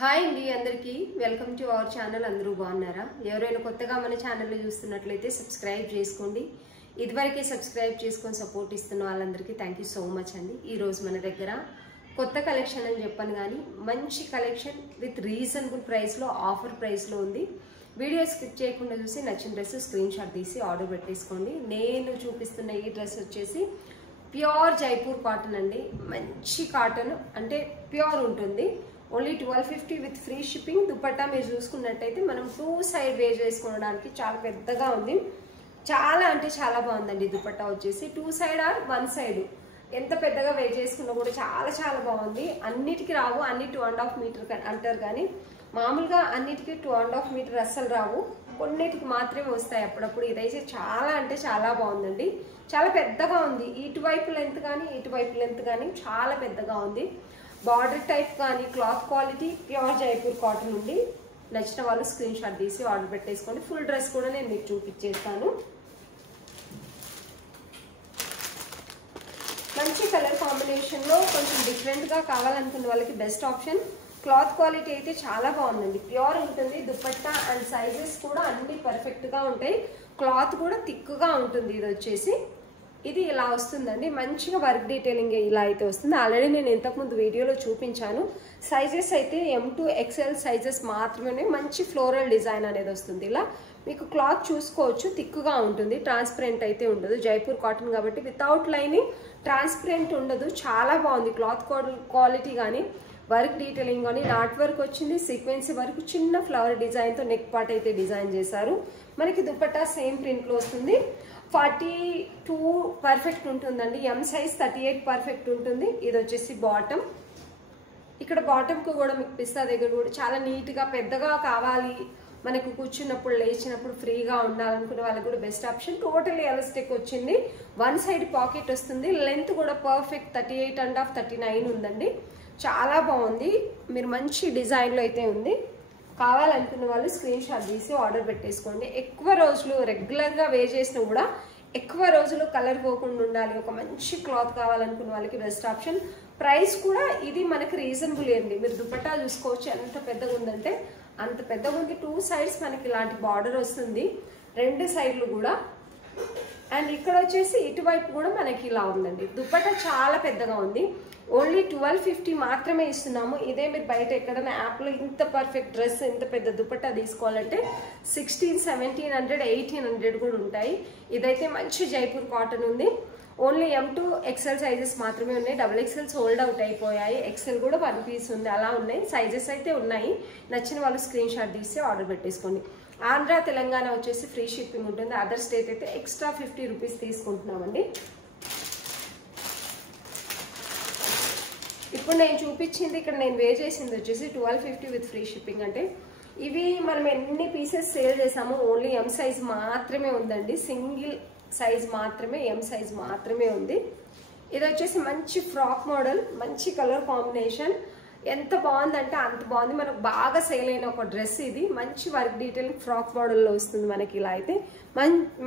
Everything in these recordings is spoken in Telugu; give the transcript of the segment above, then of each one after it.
హాయ్ అండి అందరికీ వెల్కమ్ టు అవర్ ఛానల్. అందరూ బాగున్నారా? ఎవరైనా కొత్తగా మన ఛానల్ చూస్తున్నట్లయితే సబ్స్క్రైబ్ చేసుకోండి. ఇదివరకే సబ్స్క్రైబ్ చేసుకొని సపోర్ట్ ఇస్తున్న వాళ్ళందరికీ థ్యాంక్ యూ సో మచ్ అండి. ఈరోజు మన దగ్గర కొత్త కలెక్షన్ అని చెప్పాను కానీ మంచి కలెక్షన్ విత్ రీజనబుల్ ప్రైస్లో ఆఫర్ ప్రైస్లో ఉంది. వీడియో స్కిప్ చేయకుండా చూసి నచ్చిన డ్రెస్ స్క్రీన్ షాట్ తీసి ఆర్డర్ పెట్టేసుకోండి. నేను చూపిస్తున్న ఈ డ్రెస్ వచ్చేసి ప్యూర్ జైపూర్ కాటన్ అండి. మంచి కాటన్ అంటే ప్యూర్ ఉంటుంది. Only 1250 with free shipping. Dupatta మీరు చూసుకున్నట్టయితే మనం 2 సైడ్ వేర్ చేసుకోవడానికి చాలా పెద్దగా ఉంది. చాలా అంటే చాలా బాగుందండి. దుపట్టా వచ్చేసి 2 సైడ్ ఆర్ 1 సైడ్ ఎంత పెద్దగా వేర్ చేసుకున్నా కూడా చాలా చాలా బాగుంది. అన్నిటికీ రావు, అన్ని 2.5 మీటర్ అంటారు కానీ మామూలుగా అన్నిటికీ 2.5 మీటర్ అస్సలు రావు, కొన్నిటికి మాత్రమే వస్తాయి అప్పుడప్పుడు. ఇదైతే చాలా అంటే చాలా బాగుందండి. చాలా పెద్దగా ఉంది. ఇటువైపు లెంత్ కానీ ఇటువైపు లెంత్ కానీ చాలా పెద్దగా ఉంది. బార్డర్ టైప్ కానీ cloth quality pure Jaipur cotton ఉంది. నచ్చిన వాళ్ళు స్క్రీన్ షాట్ తీసి ఆర్డర్ పెట్టేసుకోండి. ఫుల్ డ్రెస్ కూడా నేను మీకు చూపించేస్తాను. మంచి కలర్ కాంబినేషన్లో కొంచెం డిఫరెంట్గా కావాలనుకున్న వాళ్ళకి బెస్ట్ ఆప్షన్. క్లాత్ క్వాలిటీ అయితే చాలా బాగుందండి. ప్యూర్ ఉంటుంది. దుపట్టా అండ్ సైజెస్ కూడా అన్ని పర్ఫెక్ట్గా ఉంటాయి. క్లాత్ కూడా థిక్గా ఉంటుంది. ఇది వచ్చేసి ఇది ఇలా వస్తుందండి. మంచిగా వర్క్ డీటెయిలింగ్ ఇలా అయితే వస్తుంది. ఆల్రెడీ నేను ఇంతకుముందు వీడియోలో చూపించాను. సైజెస్ అయితే M2 XL సైజెస్ మాత్రమే. మంచి ఫ్లోరల్ డిజైన్ అనేది వస్తుంది. ఇలా మీకు క్లాత్ చూసుకోవచ్చు, థిక్గా ఉంటుంది. ట్రాన్స్పరెంట్ అయితే ఉండదు. జైపూర్ కాటన్ కాబట్టి వితౌట్ లైనింగ్, ట్రాన్స్పరెంట్ ఉండదు. చాలా బాగుంది క్లాత్ క్వాలిటీ కానీ వర్క్ డీటెయిలింగ్ కానీ. నాట్ వర్క్ వచ్చింది, సీక్వెన్సీ వరకు చిన్న ఫ్లవర్ డిజైన్తో నెక్ పార్ట్ అయితే డిజైన్ చేశారు. మనకి దుపట్టా సేమ్ ప్రింట్లో వస్తుంది. 42 పర్ఫెక్ట్ ఉంటుందండి. M సైజ్ 38 పర్ఫెక్ట్ ఉంటుంది. ఇది వచ్చేసి బాటమ్. ఇక్కడ బాటమ్కు కూడా మీకు పిస్తా దగ్గర కూడా చాలా నీట్గా పెద్దగా కావాలి, మనకు కూర్చున్నప్పుడు లేచినప్పుడు ఫ్రీగా ఉండాలనుకునే వాళ్ళకి కూడా బెస్ట్ ఆప్షన్. టోటల్లీ ఎలాస్టిక్ వచ్చింది. 1 సైడ్ పాకెట్ వస్తుంది. లెంత్ కూడా పర్ఫెక్ట్ 38.5 39 ఉందండి. చాలా బాగుంది. మీరు మంచి డిజైన్లో అయితే ఉంది. కావాలనుకున్న వాళ్ళు స్క్రీన్ షాట్ తీసి ఆర్డర్ పెట్టేసుకోండి. ఎక్కువ రోజులు రెగ్యులర్గా వేర్ చేసినా కూడా ఎక్కువ రోజులు కలర్ పోకుండా ఉండాలి, ఒక మంచి క్లాత్ కావాలనుకున్న వాళ్ళకి బెస్ట్ ఆప్షన్. ప్రైస్ కూడా ఇది మనకి రీజనబుల్ అండి. మీరు దుపట్టా చూసుకోవచ్చు ఎంత పెద్దగా ఉందంటే అంత పెద్దగా ఉంది. 2 సైడ్స్ మనకి ఇలాంటి బార్డర్ వస్తుంది, 2 సైడ్లు కూడా. అండ్ ఇక్కడ వచ్చేసి ఇటువైపు కూడా మనకి ఇలా ఉందండి. దుపట్టా చాలా పెద్దగా ఉంది. ఓన్లీ 1250 మాత్రమే ఇస్తున్నాము. ఇదే మీరు బయట ఎక్కడైనా యాప్లో ఇంత పర్ఫెక్ట్ డ్రెస్ ఇంత పెద్ద దుపట్టా తీసుకోవాలంటే 1600, 1700, 1800 కూడా ఉంటాయి. ఇదైతే మంచి జైపూర్ కాటన్ ఉంది. ఓన్లీ M2 XL సైజెస్ మాత్రమే ఉన్నాయి. XXL సోల్డ్ అవుట్ అయిపోయాయి. XL కూడా 1 పీస్ ఉంది. అలా ఉన్నాయి. సైజెస్ అయితే ఉన్నాయి. నచ్చిన వాళ్ళు స్క్రీన్ షాట్ తీసి ఆర్డర్ పెట్టేసుకోండి. ఆంధ్ర తెలంగాణ వచ్చేసి ఫ్రీ షిప్పింగ్ ఉంటుంది. అదర్ స్టేట్ అయితే ఎక్స్ట్రా 50 రూపీస్ తీసుకుంటున్నామండి. ఇప్పుడు నేను చూపించింది ఇక్కడ నేను వేర్ చేసింది వచ్చేసి 1250 విత్ ఫ్రీ షిప్పింగ్. అంటే ఇవి మనం ఎన్ని పీసెస్ సేల్ చేసామో ఓన్లీ M సైజ్ మాత్రమే ఉందండి. సింగిల్ సైజ్ మాత్రమే, M సైజ్ మాత్రమే ఉంది. ఇది వచ్చేసి మంచి ఫ్రాక్ మోడల్, మంచి కలర్ కాంబినేషన్. ఎంత బాగుందంటే అంత బాగుంది. మనకు బాగా సేల్ అయిన ఒక డ్రెస్ ఇది. మంచి వర్క్ డీటెయిలింగ్ ఫ్రాక్ మోడల్లో వస్తుంది మనకి. ఇలా అయితే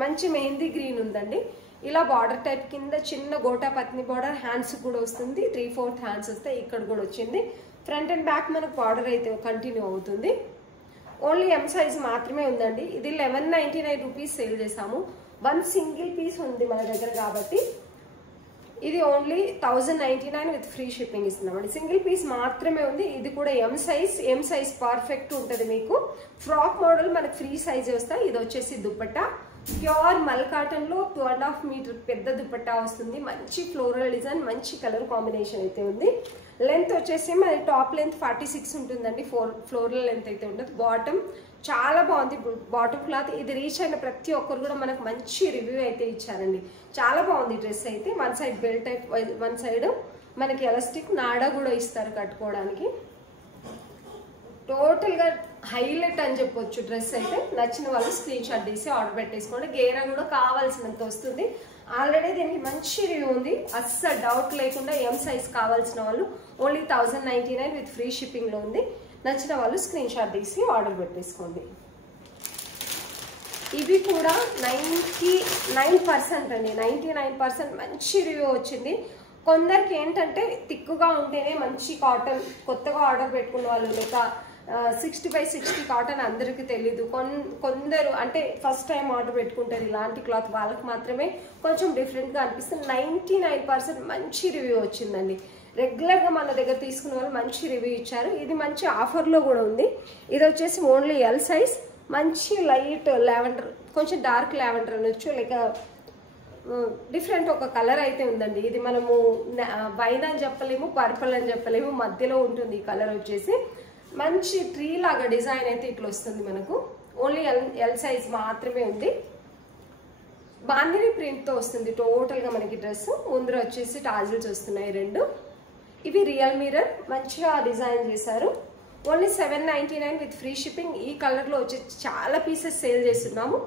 మంచి మెహందీ గ్రీన్ ఉందండి. ఇలా బార్డర్ టైప్ కింద చిన్న గోటా పత్ని బార్డర్, హ్యాండ్స్ కూడా వస్తుంది. 3/4 హ్యాండ్స్ వస్తాయి. ఇక్కడ కూడా వచ్చింది. ఫ్రంట్ అండ్ బ్యాక్ మనకు బార్డర్ అయితే కంటిన్యూ అవుతుంది. ఓన్లీ M సైజ్ మాత్రమే ఉందండి. ఇది 1199 రూపీస్ సేల్ చేసాము. 1 సింగిల్ పీస్ ఉంది మన దగ్గర కాబట్టి ఇది ఓన్లీ 1099 విత్ ఫ్రీ షిప్పింగ్ ఇస్తున్నామండి. సింగిల్ పీస్ మాత్రమే ఉంది. ఇది కూడా M సైజ్ పర్ఫెక్ట్ ఉంటుంది మీకు. ఫ్రాక్ మోడల్ మనకు ఫ్రీ సైజ్ వస్తాయి. ఇది వచ్చేసి దుపట్టా ప్యూర్ మల్ కాటన్ లో 2.5 మీటర్ పెద్ద దుపట్టా వస్తుంది. మంచి ఫ్లోరల్ డిజైన్, మంచి కలర్ కాంబినేషన్ అయితే ఉంది. లెంత్ వచ్చేసి మరి టాప్ లెంత్ 46 ఉంటుందండి. ఫ్లోరల్ లెంత్ అయితే ఉంటుంది. బాటమ్ చాలా బాగుంది. బాటమ్ క్లాత్ ఇది రీచ్ అయిన ప్రతి ఒక్కరు కూడా మనకు మంచి రివ్యూ అయితే ఇచ్చారండి. చాలా బాగుంది డ్రెస్ అయితే. 1 సైడ్ బెల్ట్ టైప్, 1 సైడ్ మనకి ఎలాస్టిక్ నాడా కూడా ఇస్తారు కట్టుకోవడానికి. టోటల్గా హైలైట్ అని చెప్పొచ్చు డ్రెస్ అయితే. నచ్చిన వాళ్ళు స్క్రీన్ షాట్ తీసి ఆర్డర్ పెట్టేసుకోండి. గేరా కూడా కావాల్సినంత వస్తుంది. ఆల్రెడీ దీనికి మంచి రివ్యూ ఉంది. అస్సలు డౌట్ లేకుండా M సైజ్ కావాల్సిన వాళ్ళు ఓన్లీ 1099 విత్ ఫ్రీ షిప్పింగ్లో ఉంది. నచ్చిన వాళ్ళు స్క్రీన్ షాట్ తీసి ఆర్డర్ పెట్టేసుకోండి. ఇవి కూడా 99% అండి. 99% మంచి రివ్యూ వచ్చింది. కొందరికి ఏంటంటే తిక్కుగా ఉంటేనే మంచి కాటన్, కొత్తగా ఆర్డర్ పెట్టుకున్న వాళ్ళు లేక 60/60 కాటన్ అందరికీ తెలీదు. కొందరు అంటే ఫస్ట్ టైం ఆర్డర్ పెట్టుకుంటారు ఇలాంటి క్లాత్, వాళ్ళకి మాత్రమే కొంచెం డిఫరెంట్గా అనిపిస్తుంది. 99% మంచి రివ్యూ వచ్చిందండి. రెగ్యులర్గా మన దగ్గర తీసుకున్న వాళ్ళు మంచి రివ్యూ ఇచ్చారు. ఇది మంచి ఆఫర్లో కూడా ఉంది. ఇది వచ్చేసి ఓన్లీ ఎల్ సైజ్, మంచి లైట్ లావెండర్, కొంచెం డార్క్ లావెండర్ అనొచ్చు, లేక డిఫరెంట్ ఒక కలర్ అయితే ఉందండి. ఇది మనము వైన్ అని చెప్పలేము, పర్పుల్ అని చెప్పలేము, మధ్యలో ఉంటుంది ఈ కలర్ వచ్చేసి. మంచి ట్రీ లాగా డిజైన్ అయితే ఇట్లా వస్తుంది మనకు. ఓన్లీ ఎల్ సైజ్ మాత్రమే ఉంది. బాందిని ప్రింట్తో వస్తుంది టోటల్గా మనకి డ్రెస్. ముందర వచ్చేసి టాజిల్స్ వస్తున్నాయి 2. ఇవి రియల్ మిర్రర్, మంచిగా డిజైన్ చేశారు. Only 799 with free shipping. ఈ కలర్లో వచ్చేసి చాలా పీసెస్ సేల్ చేస్తున్నాము.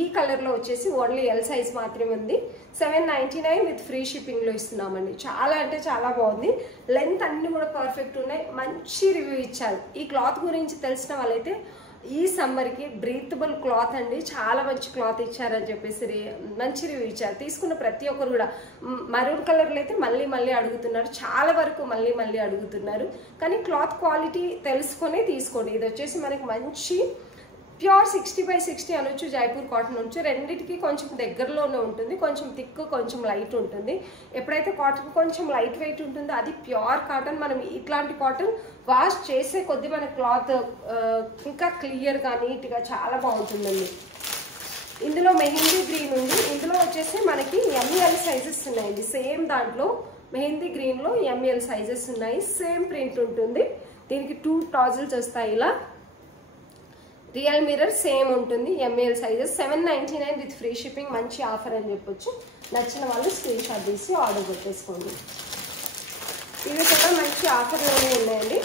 ఈ కలర్లో వచ్చేసి ఓన్లీ ఎల్ సైజ్ మాత్రమే ఉంది. 799 విత్ ఫ్రీ షిప్పింగ్లో ఇస్తున్నామండి. చాలా అంటే చాలా బాగుంది. లెంత్ అన్ని కూడా పర్ఫెక్ట్ ఉన్నాయి. మంచి రివ్యూ ఇచ్చారు. ఈ క్లాత్ గురించి తెలిసిన వాళ్ళైతే ఈ సమ్మర్కి బ్రీతబుల్ క్లాత్ అండి, చాలా మంచి క్లాత్ ఇచ్చారని చెప్పేసి మంచి రివ్యూ ఇచ్చారు. తీసుకున్న ప్రతి ఒక్కరు కూడా మరూన్ కలర్లో అయితే మళ్ళీ అడుగుతున్నారు, చాలా వరకు మళ్ళీ అడుగుతున్నారు. కానీ క్లాత్ క్వాలిటీ తెలుసుకొని తీసుకోండి. ఇది వచ్చేసి మనకి మంచి ప్యూర్ 60/60 అనొచ్చు, జైపూర్ కాటన్ అనొచ్చు. రెండింటికి కొంచెం దగ్గరలోనే ఉంటుంది. కొంచెం థిక్, కొంచెం లైట్ ఉంటుంది. ఎప్పుడైతే కాటన్ కొంచెం లైట్ వెయిట్ ఉంటుందో అది ప్యూర్ కాటన్. మనం ఇట్లాంటి కాటన్ వాష్ చేసే కొద్ది మన క్లాత్ ఇంకా క్లియర్గా నీట్గా చాలా బాగుంటుందండి. ఇందులో మెహందీ గ్రీన్ ఉంది. ఇందులో వచ్చేసి మనకి ఎంఎల్ సైజెస్ ఉన్నాయండి. సేమ్ దాంట్లో మెహందీ గ్రీన్లో ఎంఎల్ సైజెస్ ఉన్నాయి. సేమ్ ప్రింట్ ఉంటుంది. దీనికి 2 టాజిల్స్ వస్తాయి. ఇలా రియల్ మిర్రర్ సేమ్ ఉంటుంది. ML sizes 799 with free shipping. మంచి ఆఫర్ అని చెప్పొచ్చు. నచ్చిన వాళ్ళు స్క్రీన్ షాట్ తీసి ఆర్డర్ పెట్టేసుకోండి. ఇవి కూడా మంచి ఆఫర్లోనే ఉన్నాయండి.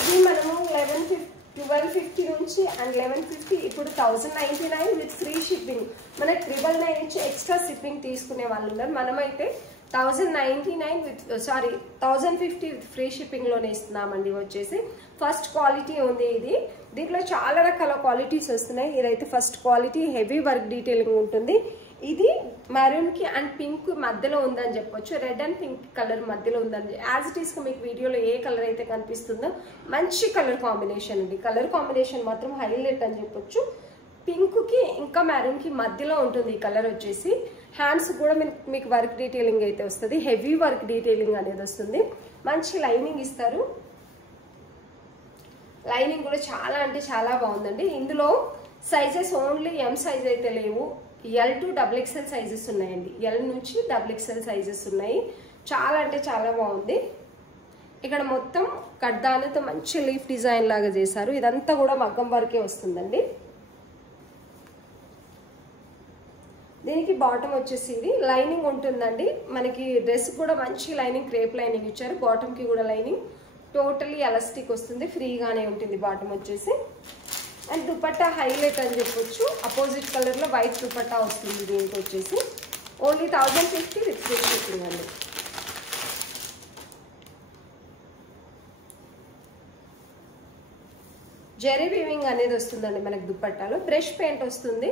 ఇది మనము 1250 నుంచి అండ్ 1150, ఇప్పుడు 1099 విత్ ఫ్రీ షిప్పింగ్. మనకి 999 నుంచి ఎక్స్ట్రా షిప్పింగ్ తీసుకునే వాళ్ళు ఉన్నారు. మనమైతే 1050 విత్ ఫ్రీ షిప్పింగ్లోనే ఇస్తున్నామండి. వచ్చేసి ఫస్ట్ క్వాలిటీ ఉంది ఇది. దీంట్లో చాలా రకాల క్వాలిటీస్ వస్తున్నాయి. ఇదైతే first quality, heavy work detailing ఉంటుంది. ఇది మెరూన్కి అండ్ పింక్ మధ్యలో ఉందని చెప్పొచ్చు. రెడ్ అండ్ పింక్ కలర్ మధ్యలో ఉందని, యాజ్ ఇట్ ఈస్గా మీకు వీడియోలో ఏ కలర్ అయితే కనిపిస్తుందో మంచి కలర్ కాంబినేషన్ ఉంది. కలర్ కాంబినేషన్ మాత్రం హైలైట్ అని చెప్పొచ్చు. పింక్కి ఇంకా మెరూన్కి మధ్యలో ఉంటుంది ఈ కలర్ వచ్చేసి. హ్యాండ్స్ కూడా మీకు వర్క్ డీటెయిలింగ్ అయితే వస్తుంది. హెవీ వర్క్ డీటెయిలింగ్ అనేది వస్తుంది. మంచి లైనింగ్ ఇస్తారు. లైనింగ్ కూడా చాలా అంటే చాలా బాగుందండి. ఇందులో సైజెస్ ఓన్లీ ఎం సైజ్ అయితే లేవు, ఎల్ టు XXL సైజెస్ ఉన్నాయండి. ఎల్ నుంచి XXL సైజెస్ ఉన్నాయి. చాలా అంటే చాలా బాగుంది. ఇక్కడ మొత్తం కడ్దానితో మంచి లీఫ్ డిజైన్ లాగా చేశారు. ఇదంతా కూడా మగ్గం వర్కే వస్తుందండి. దీనికి బాటమ్ వచ్చేసి ఇది లైనింగ్ ఉంటుందండి. మనకి డ్రెస్ కూడా మంచి లైనింగ్, క్రేప్ లైనింగ్ ఇచ్చారు. బాటమ్కి కూడా లైనింగ్ టోటలీ ఎలాస్టిక్ వస్తుంది. ఫ్రీగానే ఉంటుంది బాటమ్ వచ్చేసి. అండ్ దుపట్టా హైలైట్ అని చెప్పొచ్చు. అపోజిట్ కలర్లో వైట్ దుపట్టా వస్తుంది. దీనికి వచ్చేసి ఓన్లీ 1050 విత్ ఫ్రీ షిప్పింగ్ అండి. జెరీ వీవింగ్ అనేది వస్తుందండి మనకి దుపట్టాలో. బ్రష్ పెయింట్ వస్తుంది.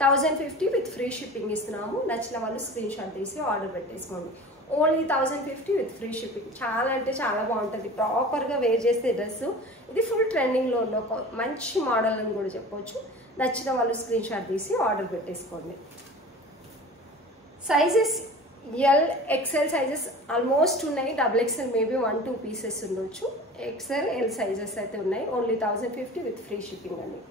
1050 విత్ ఫ్రీ షిప్పింగ్ ఇస్తున్నాము. నచ్చిన వాళ్ళు స్క్రీన్ షాట్ తీసి ఆర్డర్ పెట్టేసుకోండి. Only 1050 with free shipping. చాలా అంటే చాలా బాగుంటుంది. ప్రాపర్గా వేర్ చేసే డ్రెస్ ఇది. ఫుల్ ట్రెండింగ్లో ఉన్న ఒక మంచి మోడల్ అని కూడా చెప్పొచ్చు. నచ్చిన వాళ్ళు స్క్రీన్ షాట్ తీసి ఆర్డర్ పెట్టేసుకోండి. Sizes L XL sizes almost ఉన్నాయి. XXL మేబీ 1-2 పీసెస్ ఉండొచ్చు. XL L సైజెస్ అయితే ఉన్నాయి. ఓన్లీ 1050 విత్ ఫ్రీ షిప్పింగ్ అండి.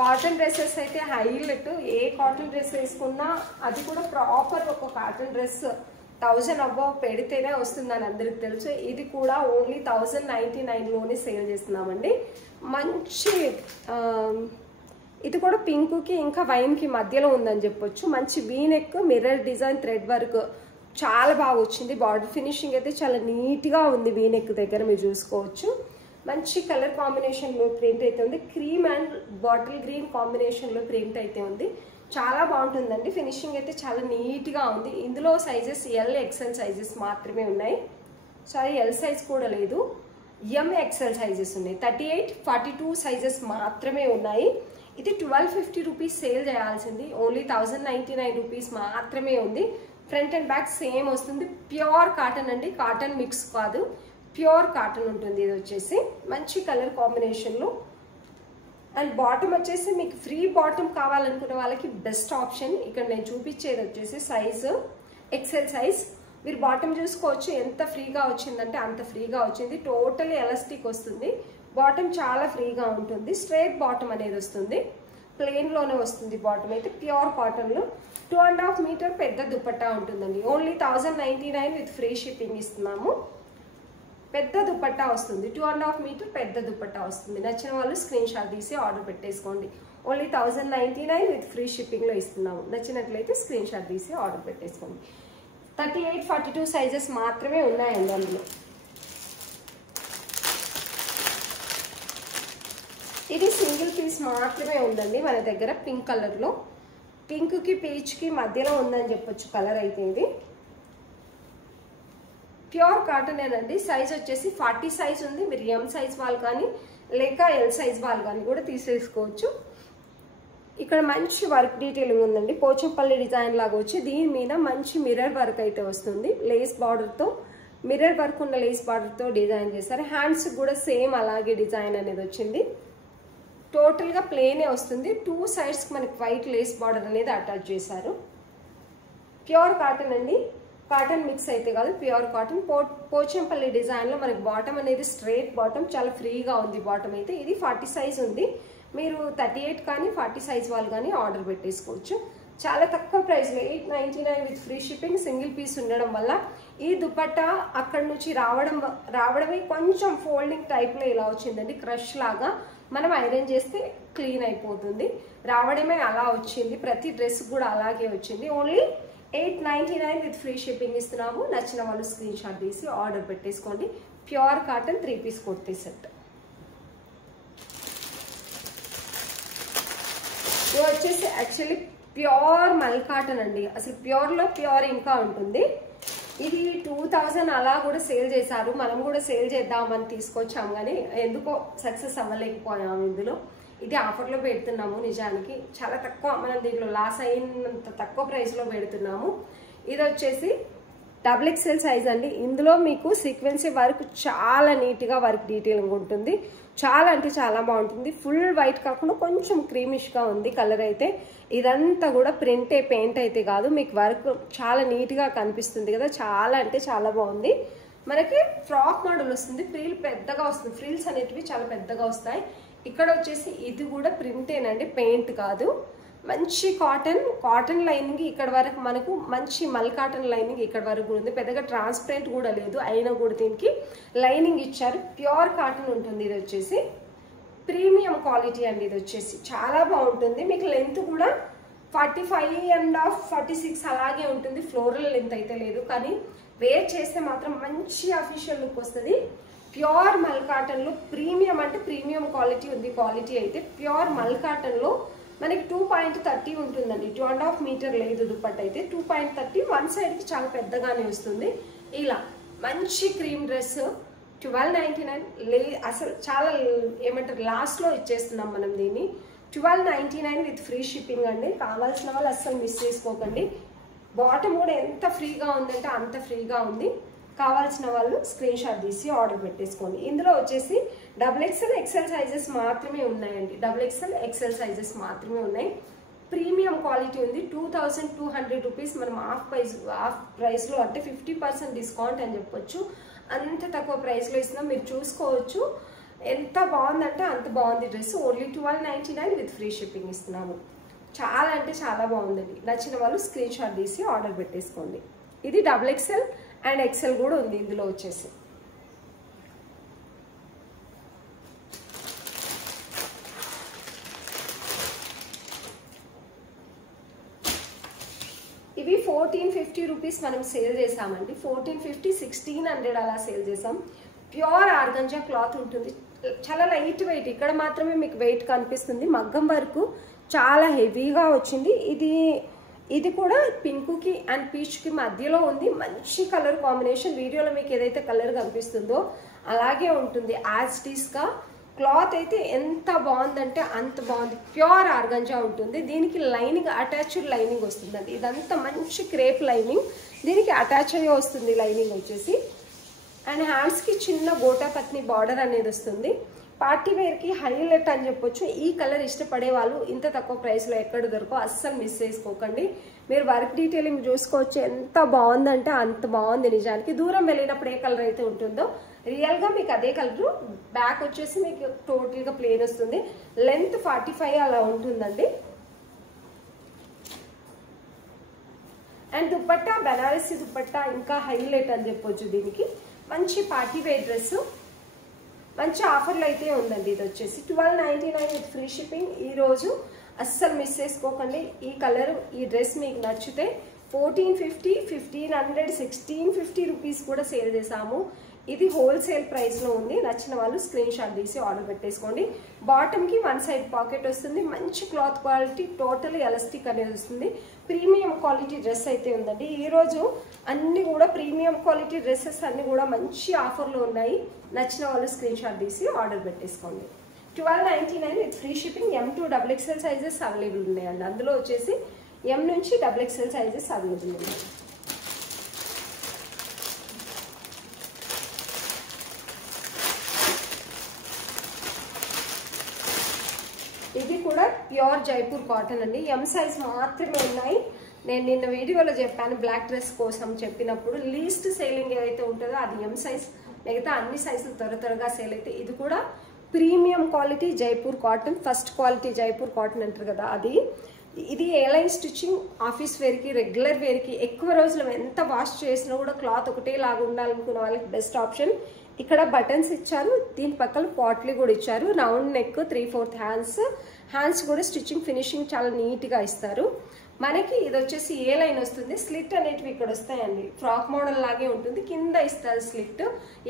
కాటన్ డ్రెస్సెస్ అయితే హైలైట్. ఏ కాటన్ డ్రెస్ వేసుకున్నా అది కూడా ప్రాపర్ ఒక కాటన్ డ్రెస్ 1000 అబౌవ్ పెడితేనే వస్తుందని అందరికి తెలుసు. ఇది కూడా ఓన్లీ 1099లోనే సేల్ చేస్తున్నామండి. మంచి ఇది కూడా పింక్కి ఇంకా వైన్కి మధ్యలో ఉందని చెప్పొచ్చు. మంచి V-neck, mirror design, thread work చాలా బాగా వచ్చింది. బార్డర్ ఫినిషింగ్ అయితే చాలా నీట్గా ఉంది. వీనెక్ దగ్గర మీరు చూసుకోవచ్చు. మంచి కలర్ కాంబినేషన్లో ప్రింట్ అయితే ఉంది. క్రీమ్ అండ్ బాటిల్ గ్రీన్ కాంబినేషన్లో ప్రింట్ అయితే ఉంది. చాలా బాగుంటుందండి. ఫినిషింగ్ అయితే చాలా నీట్గా ఉంది. ఇందులో సైజెస్ ఎల్ XL సైజెస్ మాత్రమే ఉన్నాయి. సారీ, ఎల్ సైజ్ కూడా లేదు. MXL సైజెస్ ఉన్నాయి. 38, 42 సైజెస్ మాత్రమే ఉన్నాయి. ఇది 1250 రూపీస్ సేల్ చేయాల్సింది, ఓన్లీ 1099 రూపీస్ మాత్రమే ఉంది. ఫ్రంట్ అండ్ బ్యాక్ సేమ్ వస్తుంది. ప్యూర్ కాటన్ అండి, కాటన్ మిక్స్ కాదు, ప్యూర్ కాటన్ ఉంటుంది. ఇది వచ్చేసి మంచి కలర్ కాంబినేషన్లో. అండ్ బాటమ్ వచ్చేసి మీకు ఫ్రీ బాటమ్ కావాలనుకునే వాళ్ళకి బెస్ట్ ఆప్షన్. ఇక్కడ నేను చూపించేది వచ్చేసి సైజు ఎక్సెల్ సైజ్. మీరు బాటమ్ చూసుకోవచ్చు, ఎంత ఫ్రీగా వచ్చిందంటే అంత ఫ్రీగా వచ్చింది. టోటలీ ఎలాస్టిక్ వస్తుంది, బాటమ్ చాలా ఫ్రీగా ఉంటుంది. స్ట్రైట్ బాటమ్ అనేది వస్తుంది, ప్లెయిన్లోనే వస్తుంది. బాటమ్ అయితే ప్యూర్ కాటన్లో 2.5 మీటర్ పెద్ద దుపట్టా ఉంటుందండి. ఓన్లీ 1099 విత్ ఫ్రీ షిప్పింగ్ ఇస్తున్నాము. పెద్ద దుపట్టా వస్తుంది, 2.5 మీటర్ పెద్ద దుపట్టా వస్తుంది. నచ్చిన వాళ్ళు స్క్రీన్ షాట్ తీసి ఆర్డర్ పెట్టేసుకోండి. ఓన్లీ 1099 విత్ ఫ్రీ షిప్పింగ్లో ఇస్తున్నాము. నచ్చినట్లయితే స్క్రీన్ షాట్ తీసి ఆర్డర్ పెట్టేసుకోండి. 38, 42 సైజెస్ మాత్రమే ఉన్నాయండి అందులో. ఇది సింగిల్ పీస్ మాత్రమే ఉందండి మన దగ్గర. పింక్ కలర్లో, పింక్కి పీచ్కి మధ్యలో ఉందని చెప్పొచ్చు కలర్ అయితే. ఇది ప్యూర్ కాటన్ ఏనండి. సైజ్ వచ్చేసి 40 సైజ్ ఉంది. మీరు ఎం సైజ్ వాళ్ళు కానీ లేక ఎల్ సైజ్ వాళ్ళు కానీ కూడా తీసేసుకోవచ్చు. ఇక్కడ మంచి వర్క్ డీటెయిలింగ్ ఉందండి, పోచంపల్లి డిజైన్ లాగా వచ్చి దీని మీద మంచి మిర్రర్ వర్క్ అయితే వస్తుంది. లేస్ బార్డర్తో, మిర్రర్ వర్క్ ఉన్న లేస్ బార్డర్తో డిజైన్ చేశారు. హ్యాండ్స్ కూడా సేమ్ అలాగే డిజైన్ అనేది వచ్చింది. టోటల్గా ప్లేనే వస్తుంది. 2 సైడ్స్ మనకి వైట్ లేస్ బార్డర్ అనేది అటాచ్ చేశారు. ప్యూర్ కాటన్ అండి, కాటన్ మిక్స్ అయితే కాదు, ప్యూర్ కాటన్. పోచంపల్లి డిజైన్లో మనకి బాటమ్ అనేది స్ట్రైట్ బాటమ్, చాలా ఫ్రీగా ఉంది బాటమ్ అయితే. ఇది 40 సైజ్ ఉంది. మీరు 38 కానీ 40 సైజ్ వాళ్ళు కానీ ఆర్డర్ పెట్టేసుకోవచ్చు. చాలా తక్కువ ప్రైస్లో 899 with free shipping. Single piece ఉండడం వల్ల ఈ దుపట్టా అక్కడ నుంచి రావడమే కొంచెం ఫోల్డింగ్ టైప్లో ఇలా వచ్చిందండి, క్రష్ లాగా. మనం ఐరన్ చేస్తే క్లీన్ అయిపోతుంది, రావడమే అలా వచ్చింది. ప్రతి డ్రెస్ కూడా అలాగే వచ్చింది. ఓన్లీ 899 విత్ ఫ్రీ షిప్పింగ్ ఇస్తున్నాము. నచ్చిన వాళ్ళు స్క్రీన్ షాట్ తీసి ఆర్డర్ పెట్టేసుకోండి. Pure cotton 3 piece kurti set. ఇది వచ్చేసి యాక్చువల్లీ ప్యూర్ మల్ కాటన్ అండి. అసలు ప్యూర్లో ప్యూర్ ఇంకా ఉంటుంది. ఇది 2000 అలా కూడా సేల్ చేశారు, మనం కూడా సేల్ చేద్దామని తీసుకొచ్చాము కానీ ఎందుకో సక్సెస్ అవ్వలేకపోయాము ఇందులో. ఇది ఆఫర్లో పెడుతున్నాము, నిజానికి చాలా తక్కువ, మనం దీంట్లో లాస్ అయినంత తక్కువ ప్రైస్లో పెడుతున్నాము. ఇది వచ్చేసి XXL సైజ్ అండి. ఇందులో మీకు సీక్వెన్సీ వర్క్ చాలా నీట్గా వర్క్ డీటెయిలింగ్ ఉంటుంది. చాలా అంటే చాలా బాగుంటుంది. ఫుల్ వైట్ కాకుండా కొంచెం క్రీమిష్గా ఉంది కలర్ అయితే. ఇదంతా కూడా ప్రింటే, పెయింట్ అయితే కాదు. మీకు వర్క్ చాలా నీట్గా కనిపిస్తుంది కదా, చాలా అంటే చాలా బాగుంది. మనకి ఫ్రాక్ మోడల్ వస్తుంది, ఫ్రిల్ పెద్దగా వస్తుంది, ఫ్రిల్స్ అనేటివి చాలా పెద్దగా వస్తాయి. ఇక్కడ వచ్చేసి ఇది కూడా ప్రింటేనండి, పెయింట్ కాదు. మంచి కాటన్ లైనింగ్ ఇక్కడ వరకు మనకు మంచి మల్ కాటన్ లైనింగ్ ఇక్కడ వరకు ఉంది. పెద్దగా ట్రాన్స్పరెంట్ కూడా లేదు, అయినా కూడా దీనికి లైనింగ్ ఇచ్చారు. ప్యూర్ కాటన్ ఉంటుంది. ఇది వచ్చేసి ప్రీమియం క్వాలిటీ అండి. ఇది వచ్చేసి చాలా బాగుంటుంది. మీకు లెంత్ కూడా 45.5, 46 అలాగే ఉంటుంది. ఫ్లోరల్ లెంత్ అయితే లేదు, కానీ వేర్ చేస్తే మాత్రం మంచి అఫీషియల్ లుక్ వస్తుంది. ప్యూర్ మల్ కాటన్లో ప్రీమియం అంటే ప్రీమియం క్వాలిటీ ఉంది. క్వాలిటీ అయితే ప్యూర్ మల్ కాటన్లో మనకి 2.30 ఉంటుందండి. 2.5 మీటర్ లేదు దుపట్టా అయితే. 2.30 వన్ సైడ్కి చాలా పెద్దగానే వస్తుంది. ఇలా మంచి క్రీమ్ డ్రెస్ 1299 అసలు చాలా ఏమంటారు లాస్ట్లో ఇచ్చేస్తున్నాం మనం దీన్ని. 1299 విత్ ఫ్రీ షిప్పింగ్ అండి. కావాల్సిన వాళ్ళు అస్సలు మిస్ చేసుకోకండి. బాటమ్ కూడా ఎంత ఫ్రీగా ఉందంటే అంత ఫ్రీగా ఉంది. కావాల్సిన వాళ్ళు స్క్రీన్ షాట్ తీసి ఆర్డర్ పెట్టేసుకోండి. ఇందులో వచ్చేసి XXL, XL సైజెస్ మాత్రమే ఉన్నాయండి. XXL, XL సైజెస్ మాత్రమే ఉన్నాయి. ప్రీమియం క్వాలిటీ ఉంది. 2200 రూపీస్ మనం ఆఫ్ ప్రైస్లో అంటే 50% డిస్కౌంట్ అని చెప్పొచ్చు. అంత తక్కువ ప్రైస్లో ఇస్తున్నాం, మీరు చూసుకోవచ్చు. ఎంత బాగుందంటే అంత బాగుంది dress. Only 1299 with free shipping ఇస్తున్నాము. చాలా అంటే చాలా బాగుందండి. నచ్చిన వాళ్ళు స్క్రీన్ షాట్ తీసి ఆర్డర్ పెట్టేసుకోండి. ఇది XXL అండ్ XL కూడా ఉంది ఇందులో వచ్చేసి. ఇవి 1450 రూపీస్ మనం సేల్ చేసామండి. 1450, 1600 అలా సేల్ చేసాం. ప్యూర్ ఆర్గంజా క్లాత్ ఉంటుంది, చాలా లైట్ వెయిట్. ఇక్కడ మాత్రమే మీకు వెయిట్ కనిపిస్తుంది. మగ్గం వరకు చాలా హెవీగా వచ్చింది. ఇది కూడా పింక్కి అండ్ పీచ్కి మధ్యలో ఉంది. మంచి కలర్ కాంబినేషన్. వీడియోలో మీకు ఏదైతే కలర్ కనిపిస్తుందో అలాగే ఉంటుంది. యాజ్ టీస్గా క్లాత్ అయితే ఎంత బాగుందంటే అంత బాగుంది. ప్యూర్ ఆర్గంజా ఉంటుంది. దీనికి లైనింగ్ అటాచ్డ్ లైనింగ్ వస్తుందండి. ఇదంతా మంచి క్రేప్ లైనింగ్, దీనికి అటాచ్ అయ్యి వస్తుంది లైనింగ్ వచ్చేసి. అండ్ హ్యాండ్స్కి చిన్న గోటా పత్ని బార్డర్ అనేది వస్తుంది. పార్టీ వేర్కి హైలైట్ అని చెప్పొచ్చు. ఈ కలర్ ఇష్టపడే వాళ్ళు ఇంత తక్కువ ప్రైస్లో ఎక్కడ దొరకో, అస్సలు మిస్ చేసుకోకండి. మీరు వర్క్ డీటెయిలింగ్ చూసుకోవచ్చు, ఎంత బాగుందంటే అంత బాగుంది నిజానికి. దూరం వెళ్ళినప్పుడు ఏ కలర్ అయితే ఉంటుందో రియల్గా మీకు అదే కలర్. బ్యాక్ వచ్చేసి మీకు టోటల్గా ప్లేన్ వస్తుంది. లెంత్ 45 అలా ఉంటుందండి. అండ్ దుపట్టా బనారసి దుపట్టా ఇంకా హైలైట్ అని చెప్పొచ్చు. దీనికి మంచి పార్టీ వేర్ డ్రెస్, మంచి ఆఫర్లు అయితే ఉందండి. ఇది వచ్చేసి 1299 విత్ ఫ్రీ షిప్పింగ్. ఈరోజు అస్సలు మిస్ చేసుకోకండి. ఈ కలర్, ఈ డ్రెస్ మీకు నచ్చితే 1450, 1500, 1650 రూపీస్ కూడా సేల్ చేసాము. ఇది హోల్సేల్ ప్రైస్లో ఉంది. నచ్చిన వాళ్ళు స్క్రీన్ షాట్ తీసి ఆర్డర్ పెట్టేసుకోండి. బాటమ్కి 1 సైడ్ పాకెట్ వస్తుంది. మంచి క్లాత్ క్వాలిటీ, టోటల్ ఎలాస్టిక్ అనేది వస్తుంది. ప్రీమియం క్వాలిటీ డ్రెస్ అయితే ఉందండి. ఈరోజు అన్ని కూడా ప్రీమియం క్వాలిటీ డ్రెస్సెస్ అన్ని కూడా మంచి ఆఫర్లో ఉన్నాయి. నచ్చిన వాళ్ళు స్క్రీన్ షాట్ తీసి ఆర్డర్ పెట్టేసుకోండి. 1299 with free shipping. M2 XXL sizes available ఉన్నాయండి. అందులో వచ్చేసి M నుంచి XXL సైజెస్ అవైలబుల్ ఉన్నాయి. ఇది కూడా ప్యూర్ జైపూర్ కాటన్ అండి. M సైజ్ మాత్రమే ఉన్నాయి. నేను నిన్న వీడియోలో చెప్పాను బ్లాక్ డ్రెస్ కోసం చెప్పినప్పుడు, లీస్ట్ సేలింగ్ ఏదైతే ఉంటుందో అది M సైజ్, మిగతా అన్ని సైజులు త్వరగా సేల్ అయితే. ఇది కూడా premium quality Jaipur cotton, first quality Jaipur cotton అంటారు కదా అది. ఇది ఏలైన్ స్టిచ్చింగ్, ఆఫీస్ వేర్కి, రెగ్యులర్ వేర్కి, ఎక్కువ రోజులు ఎంత వాష్ చేసినా కూడా క్లాత్ ఒకటే లాగా ఉండాలనుకున్న వాళ్ళకి బెస్ట్ ఆప్షన్. ఇక్కడ బటన్స్ ఇచ్చారు, దీని పక్కన పాట్లీ కూడా ఇచ్చారు. రౌండ్ నెక్, 3/4 హ్యాండ్స్ కూడా స్టిచ్చింగ్ ఫినిషింగ్ చాలా నీట్గా ఇస్తారు. మనకి ఇది వచ్చేసి ఏ లైన్ వస్తుంది, స్లిట్ అనేటివి ఇక్కడ వస్తాయండి. ఫ్రాక్ మోడల్ లాగే ఉంటుంది, కింద ఇస్తారు స్లిట్.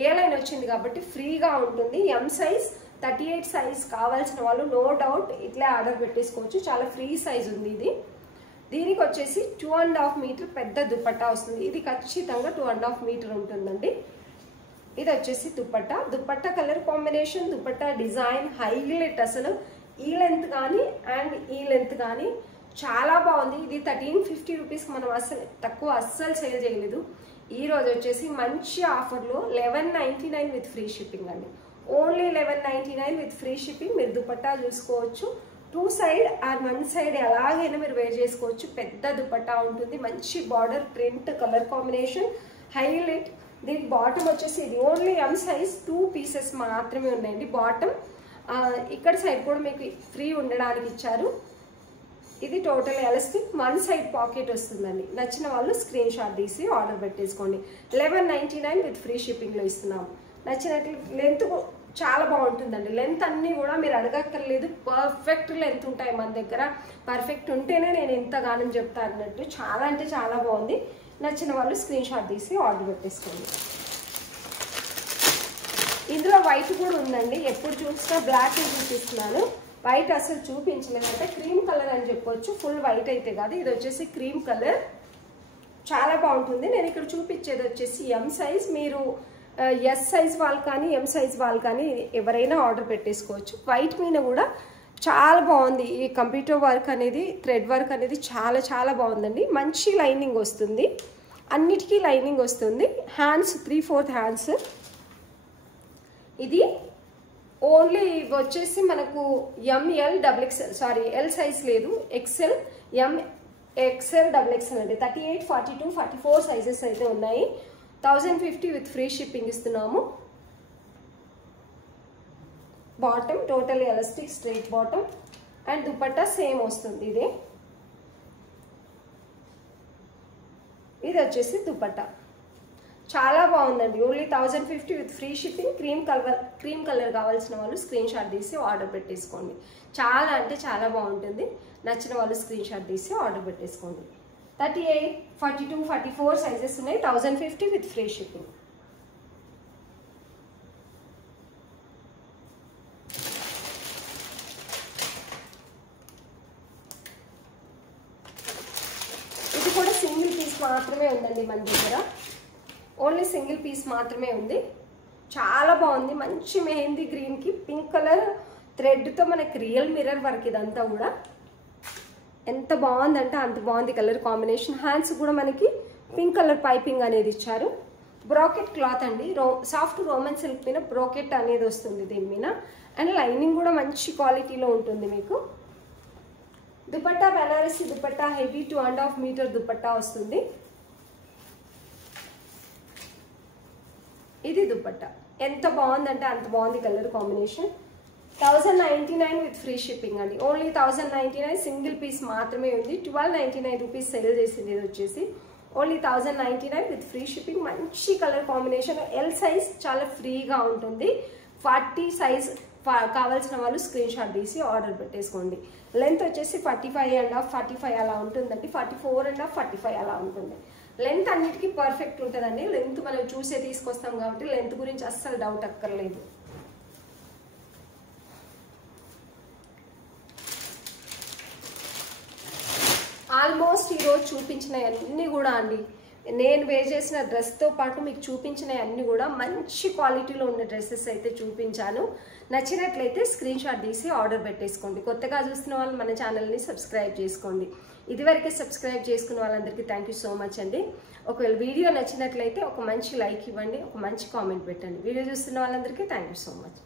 ఏ లైన్ వచ్చింది కాబట్టి ఫ్రీగా ఉంటుంది. M సైజ్ 38 సైజ్ కావాల్సిన వాళ్ళు నో డౌట్ ఇట్లా ఆర్డర్ పెట్టేసుకోవచ్చు. చాలా ఫ్రీ సైజ్ ఉంది ఇది. దీనికి వచ్చేసి 2.5 మీటర్ పెద్ద దుపట్టా వస్తుంది. ఇది ఖచ్చితంగా 2.5 మీటర్ ఉంటుందండి. ఇది వచ్చేసి dupatta colour combination, dupatta design highlight. అసలు ఈ లెంత్ కానీ అండ్ ఈ లెంత్ కానీ చాలా బాగుంది. ఇది 1350 రూపీస్కి మనం అస్సలు సేల్ చేయలేదు. ఈ రోజు వచ్చేసి మంచి ఆఫర్లో 1199 విత్ ఫ్రీ షిప్పింగ్ అండి. Only 1199 with free shipping. మీరు దుపట్టా చూసుకోవచ్చు. 2 సైడ్ ఆర్ 1 సైడ్ ఎలాగైనా మీరు వేర్ చేసుకోవచ్చు. పెద్ద దుపట్టా ఉంటుంది, మంచి border, print, colour combination highlight. దీనికి బాటమ్ వచ్చేసి ఇది ఓన్లీ M సైజ్ 2 పీసెస్ మాత్రమే ఉన్నాయండి. బాటమ్ ఇక్కడ సైడ్ కూడా మీకు ఫ్రీ ఉండడానికి ఇచ్చారు. ఇది టోటల్ ఎలాస్టిక్, 1 సైడ్ పాకెట్ వస్తుందండి. నచ్చిన వాళ్ళు స్క్రీన్ షాట్ తీసి ఆర్డర్ పెట్టేసుకోండి. 1199 విత్ ఫ్రీ షిప్పింగ్లో ఇస్తున్నాము. నచ్చినట్లు లెంత్ చాలా బాగుంటుందండి. లెంత్ అన్నీ కూడా మీరు అడగక్కర్లేదు, పర్ఫెక్ట్ లెంత్ ఉంటాయి మన దగ్గర. పర్ఫెక్ట్ ఉంటేనే నేను ఎంతగానో చెప్తా అన్నట్టు. చాలా అంటే చాలా బాగుంది. నచ్చిన వాళ్ళు స్క్రీన్ షాట్ తీసి ఆర్డర్ పెట్టేసుకోండి. ఇందులో వైట్ కూడా ఉందండి. ఎప్పుడు చూసినా బ్లాక్ చూపిస్తున్నాను, వైట్ అసలు చూపించలేదంటే క్రీమ్ కలర్ అని చెప్పొచ్చు. ఫుల్ వైట్ అయితే కాదు, ఇది వచ్చేసి క్రీమ్ కలర్, చాలా బాగుంటుంది. నేను ఇక్కడ చూపించేది వచ్చేసి M సైజ్. మీరు S సైజ్ వాళ్ళు కానీ M సైజ్ వాళ్ళు కానీ ఎవరైనా ఆర్డర్ పెట్టేసుకోవచ్చు. వైట్ మీద కూడా చాలా బాగుంది. ఈ కంప్యూటర్ వర్క్ అనేది, థ్రెడ్ వర్క్ అనేది చాలా చాలా బాగుందండి. మంచి లైనింగ్ వస్తుంది, అన్నిటికీ లైనింగ్ వస్తుంది. Hands 3/4 hands. ఇది ఓన్లీ వచ్చేసి మనకు ML XXL, sorry L size లేదు, XL, M, XL, XXL అండి. 38, 42, 44 సైజెస్ అయితే ఉన్నాయి. 1050 విత్ ఫ్రీ షిప్పింగ్ ఇస్తున్నాము. Bottom total elastic straight bottom and dupatta same వస్తుంది. ఇది వచ్చేసి దుపట్టా చాలా బాగుందండి. Only 1050 with free shipping. Cream colour కావాల్సిన వాళ్ళు స్క్రీన్ షాట్ తీసి ఆర్డర్ పెట్టేసుకోండి. చాలా అంటే చాలా బాగుంటుంది. నచ్చిన వాళ్ళు స్క్రీన్ షాట్ తీసి ఆర్డర్ పెట్టేసుకోండి. 38, 42, 44 సైజెస్ ఉన్నాయి. 1050 విత్ ఫ్రీ షిప్పింగ్. ఇది కూడా సింగిల్ పీస్ మాత్రమే ఉందండి మన దగ్గర. ఓన్లీ సింగిల్ పీస్ మాత్రమే ఉంది. చాలా బాగుంది. మంచి మెహందీ గ్రీన్ కి పింక్ కలర్ థ్రెడ్ తో మనకి రియల్ మిర్రర్ వర్క్ ఇదంతా కూడా ఎంత బాగుందంటే అంత బాగుంది కలర్ కాంబినేషన్. హ్యాండ్స్ కూడా మనకి పింక్ కలర్ పైపింగ్ అనేది ఇచ్చారు. బ్రోకెట్ క్లాత్ అండి, సాఫ్ట్ రోమన్ సిల్క్ మీద బ్రోకెట్ అనేది వస్తుంది దీని మీద. అండ్ లైనింగ్ కూడా మంచి క్వాలిటీలో ఉంటుంది మీకు. దుపట్టా బనారసి దుపట్టా, హెవీ 2.5 మీటర్ దుపట్టా వస్తుంది. ఇది దుపట్టా ఎంత బాగుందంటే అంత బాగుంది colour combination. 1099 with free shipping అండి. ఓన్లీ 1099 సింగిల్ పీస్ మాత్రమే ఉంది. 1299 రూపీస్ సేల్ చేసింది ఇది వచ్చేసి. Only 1099 with free shipping. మంచి కలర్ కాంబినేషన్. ఎల్ సైజ్ చాలా ఫ్రీగా ఉంటుంది. 40 సైజ్ కావాల్సిన వాళ్ళు స్క్రీన్ షాట్ తీసి ఆర్డర్ పెట్టేసుకోండి. లెంత్ వచ్చేసి 45.5 45 అలా ఉంటుందండి. 44.5 45 అలా ఉంటుంది. లెంత్ అన్నిటికీ పర్ఫెక్ట్ ఉంటుందండి. లెంత్ మనం చూసే తీసుకొస్తాం కాబట్టి లెంత్ గురించి అస్సలు డౌట్ అక్కర్లేదు. ఆల్మోస్ట్ ఈరోజు చూపించిన అన్నీ కూడా అండి, నేను వేర్ చేసిన డ్రెస్తో పాటు మీకు చూపించిన అన్ని కూడా మంచి క్వాలిటీలో ఉన్న డ్రెస్సెస్ అయితే చూపించాను. నచ్చినట్లయితే స్క్రీన్ షాట్ తీసి ఆర్డర్ పెట్టేసుకోండి. కొత్తగా చూస్తున్న వాళ్ళు మన ఛానల్ని సబ్స్క్రైబ్ చేసుకోండి. ఇదివరకే సబ్స్క్రైబ్ చేసుకున్న వాళ్ళందరికీ థ్యాంక్ యూ సో మచ్ అండి. ఒకవేళ వీడియో నచ్చినట్లయితే ఒక మంచి లైక్ ఇవ్వండి, ఒక మంచి కామెంట్ పెట్టండి. వీడియో చూస్తున్న వాళ్ళందరికీ థ్యాంక్ యూ సో మచ్.